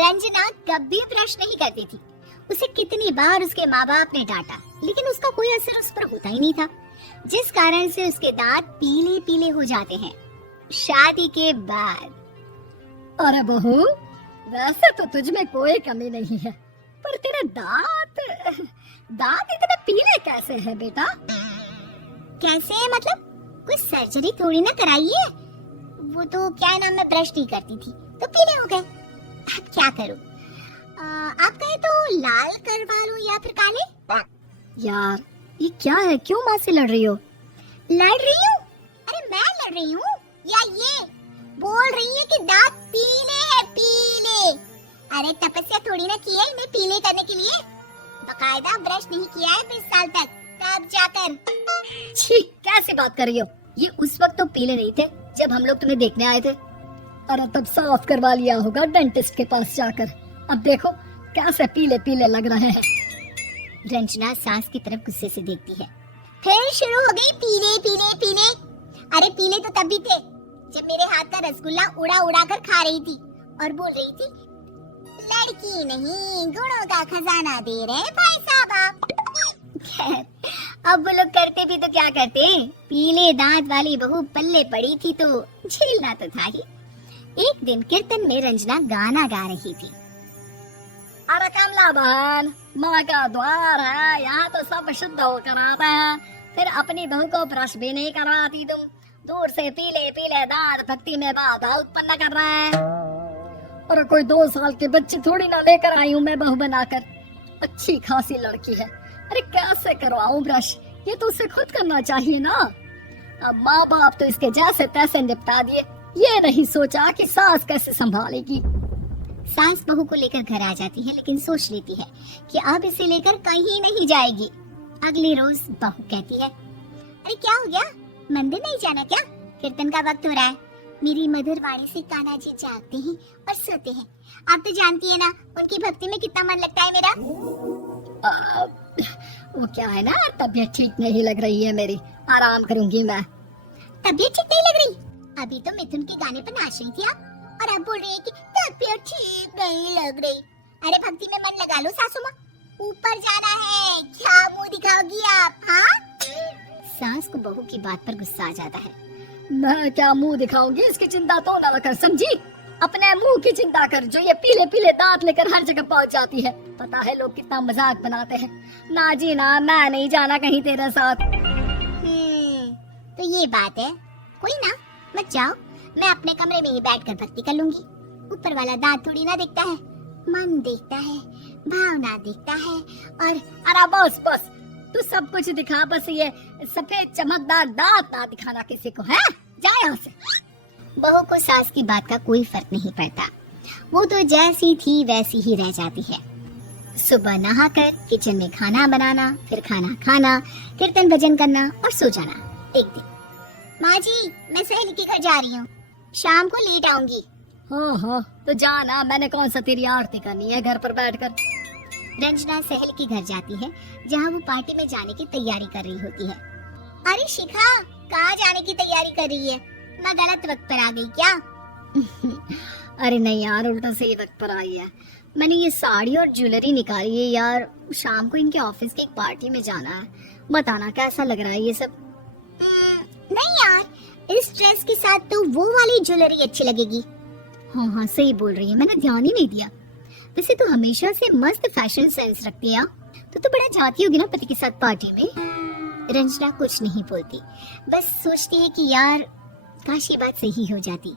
रंजना कभी ब्रश नहीं करती थी। उसे कितनी बार उसके माँ बाप ने डांटा, लेकिन उसका कोई असर उस पर होता ही नहीं था, जिस कारण से उसके दांत पीले पीले हो जाते हैं। शादी के बाद। अरे बहू, वैसे तो तुझ में कोई कमी नहीं है, पर तेरे दांत इतने पीले कैसे हैं बेटा? कैसे है मतलब? कोई सर्जरी थोड़ी ना कराई है। वो तो क्या नाम, मैं ब्रश नहीं करती थी तो पीले हो गए। अब क्या करूं? आप कहे तो लाल करवा लूं या फिर काले? यार ये क्या है, क्यों माँ से लड़ रही हो? लड़ रही हूँ? अरे मैं लड़ रही हूँ या ये बोल रही है कि दांत पीले हैं, पीले। अरे तपस्या थोड़ी ना की है इन्हें पीले करने के लिए। बकायदा ब्रश नहीं किया है 20 साल तक, तब जाकर। छी, कैसी बात कर रही हो? ये उस वक्त तो पीले नहीं थे जब हम लोग तुम्हें देखने आए थे। अरे तब साफ करवा लिया होगा डेंटिस्ट के पास जाकर। अब देखो कैसे पीले पीले लग रहे हैं। रंजना सास की तरफ गुस्से से देखती है। फिर शुरू हो गई पीले पीले पीले। अरे पीले तो तब भी थे जब मेरे हाथ का रसगुल्ला उड़ा उड़ा कर खा रही थी और बोल रही थी, लड़की नहीं गुणों का खजाना दे रहे भाई साहब आप। अब वो लोग करते भी तो क्या करते, पीले दांत वाली बहू पल्ले पड़ी थी तो झेलना तो था ही। एक दिन कीर्तन में रंजना गाना गा रही थी। अरे कमला बहन, माँ का द्वार है, यहाँ तो सब शुद्ध होकर आता है, फिर अपनी बहू को ब्रश भी नहीं करवाती तुम। दूर से पीले पीले दांत भक्ति में बाधा उत्पन्न कर रहे हैं। अरे कोई 2 साल के बच्चे थोड़ी ना लेकर आई हूँ मैं बहू बनाकर। अच्छी खासी लड़की है, अरे कैसे करवाऊं ब्रश? ये तो उसे खुद करना चाहिए ना। अब माँ बाप तो इसके जैसे तैसे निपटा दिए, ये नहीं सोचा कि सास कैसे संभालेगी। सास बहू को लेकर घर आ जाती है, लेकिन सोच लेती है कि अब इसे लेकर कहीं नहीं जाएगी। अगले रोज बहू कहती है, अरे क्या हो गया, मंदिर नहीं जाना क्या? कीर्तन का वक्त हो रहा है। मेरी मधुर वाणी से कान्हा जी जागते हैं और सोते हैं। आप तो जानती है ना उनकी भक्ति में कितना मन लगता है मेरा। वो क्या है ना, तबीयत ठीक नहीं लग रही है मेरी, आराम करूंगी मैं। तबीयत ठीक नहीं लग रही? अभी तो मिथुन के गाने पर नाच रही थी आप, और अब बोल रही है कि तबीयत ठीक नहीं लग रही। अरे भक्ति में मन लगा लो सासू माँ, ऊपर जाना है, क्या मुंह दिखाओगी आप? हाँ? सास को बहू की बात पर गुस्सा आ जाता है। मैं क्या मुंह दिखाऊंगी, इसकी चिंता तो ना कर, समझी? अपने मुंह की चिंता कर, जो ये पीले पीले दांत लेकर हर जगह पहुंच जाती है। पता है लोग कितना मजाक बनाते हैं। ना जी ना, मैं नहीं जाना कहीं तेरे साथ। तो ये बात है, कोई ना, मत जाओ, मैं अपने कमरे में ही बैठकर भक्ति कर लूंगी। ऊपर वाला दांत थोड़ी ना देखता है, मन देखता है, भावना देखता है। और अरे बस बस, तू सब कुछ दिखा, बस ये सफेद चमकदार दांत ना दिखाना किसी को, है? जा यहाँ से। बहू को सास की बात का कोई फर्क नहीं पड़ता, वो तो जैसी थी वैसी ही रह जाती है। सुबह नहाकर किचन में खाना बनाना, फिर खाना खाना, कीर्तन भजन करना और सो जाना। एक दिन, माँ जी मैं सहेली के घर जा रही हूँ, शाम को लेट आऊंगी। हाँ हाँ तो जाना, मैंने कौन सा तेरी आरती करनी है घर पर बैठकर। रंजना सहेली के घर जाती है जहाँ वो पार्टी में जाने की तैयारी कर रही होती है। अरे शिखा, कहाँ जाने की तैयारी कर रही है? मैं गलत वक्त पर आ गई क्या? अरे नहीं यार, उल्टा सही वक्त पर आई है। मैंने ये साड़ी और ज्वेलरी निकाली है यार, शाम को इनके ऑफिस की एक पार्टी में जाना है। बताना कैसा लग रहा है ये सब? नहीं यार, इस ड्रेस के साथ तो वो वाली ज्वेलरी अच्छी लगेगी। हाँ हाँ सही बोल रही है, मैंने ध्यान ही नहीं दिया। वैसे तो हमेशा से मस्त फैशन सेंस रखती है, तो बड़ा जाती होगी ना पति के साथ पार्टी में। रंजना कुछ नहीं बोलती, बस सोचती है कि यार काश ये बात सही हो जाती,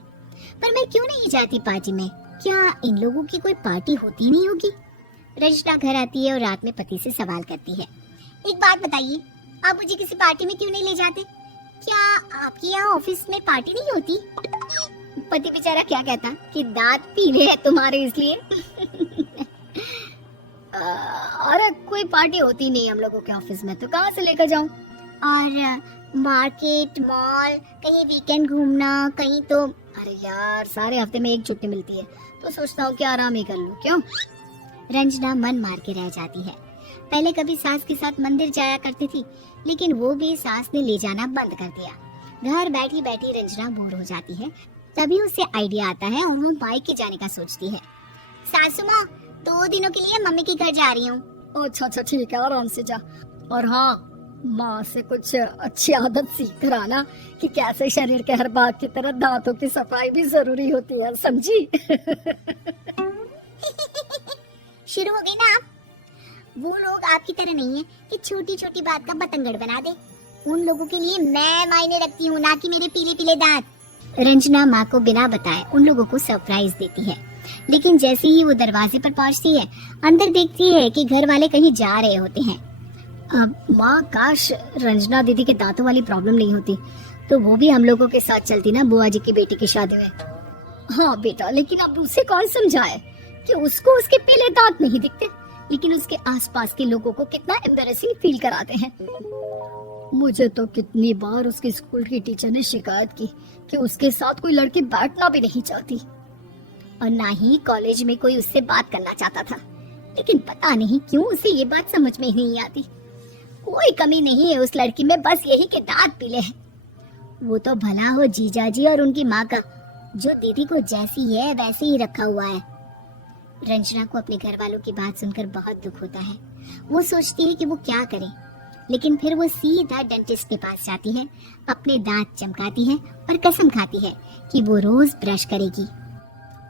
पर मैं क्यों नहीं जाती पार्टी में? क्या इन लोगों की कोई पार्टी होती नहीं होगी? रंजना घर आती है और रात में पति से सवाल करती है, एक बात बताइए, आप मुझे किसी पार्टी में क्यों नहीं ले जाते? क्या आपके यहाँ ऑफिस में पार्टी नहीं होती? पति बेचारा क्या कहता कि दांत पीले हैं तुम्हारे इसलिए। अरे कोई पार्टी होती नहीं हम लोगों के ऑफिस में, तो कहाँ से लेकर जाऊं? और मार्केट, मॉल, कहीं वीकेंड घूमना, कहीं तो। अरे यार सारे हफ्ते में एक छुट्टी मिलती है, तो सोचता हूँ कि आराम ही कर लूं। क्यों? रंजना मन मार के रह जाती है। पहले कभी सास के साथ मंदिर जाया करती थी, लेकिन वो भी सास ने ले जाना बंद कर दिया। घर बैठी बैठी रंजना बोर हो जाती है, तभी उसे आइडिया आता है और वो मायके जाने का सोचती है। सासू माँ 2 दिनों के लिए मम्मी के घर जा रही हूँ। अच्छा अच्छा ठीक है, आराम से जा। और हाँ, माँ से कुछ अच्छी आदत सीख कर आना कि कैसे शरीर के हर भाग की तरह दांतों की सफाई भी जरूरी होती है, समझी? शुरू हो गई ना आप। वो लोग आपकी तरह नहीं है कि छोटी छोटी बात का बतंगड़ बना दे। उन लोगों के लिए मैं मायने रखती हूँ, ना कि मेरे पीले पीले दांत। रंजना माँ को बिना बताए उन लोगों को सरप्राइज देती है, लेकिन जैसे ही वो दरवाजे पर पहुँचती है, अंदर देखती है कि घर वाले कहीं जा रहे होते हैं। माँ, काश रंजना दीदी के दांतों वाली प्रॉब्लम नहीं होती तो वो भी हम लोगों के साथ चलती ना बुआ जी की बेटी की शादी में। हाँ बेटा, लेकिन अब उसे कौन समझाए कि उसको उसके पीले दांत नहीं दिखते, लेकिन उसके आसपास के लोगों को कितना एम्बैरेसिंग फील कराते हैं। मुझे तो कितनी बार उसके स्कूल की टीचर ने शिकायत की कि उसके साथ कोई लड़की बैठना भी नहीं चाहती, और ना ही कॉलेज में कोई उससे बात करना चाहता था। लेकिन पता नहीं क्यों उसे ये बात समझ में ही नहीं आती। कोई कमी नहीं है उस लड़की में, बस यही के दांत पीले हैं। वो तो भला हो जीजाजी और उनकी माँ का, जो दीदी को जैसी है वैसे ही रखा हुआ है। रंजना को अपने घर वालों की बात सुनकर बहुत दुख होता है। वो सोचती है कि वो क्या करे, लेकिन फिर वो सीधा डेंटिस्ट के पास जाती है, अपने दांत चमकाती है और कसम खाती है कि वो रोज ब्रश करेगी।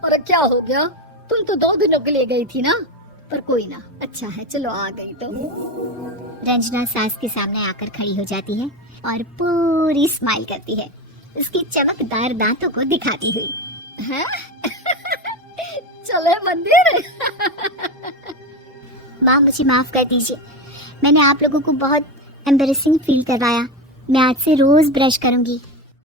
अरे क्या हो गया, तुम तो 2 दिनों के लिए गई थी ना, पर कोई ना, अच्छा है चलो आ गई तो। रंजना सास के सामने आकर खड़ी हो जाती है और पूरी स्माइल करती है, उसकी चमकदार दांतों को दिखाती हुई। हैं? चले मंदिर। माँ मुझे माफ कर दीजिए, मैंने आप लोगों को बहुत एम्बैरेसिंग फील करवाया। मैं आज से रोज ब्रश करूंगी।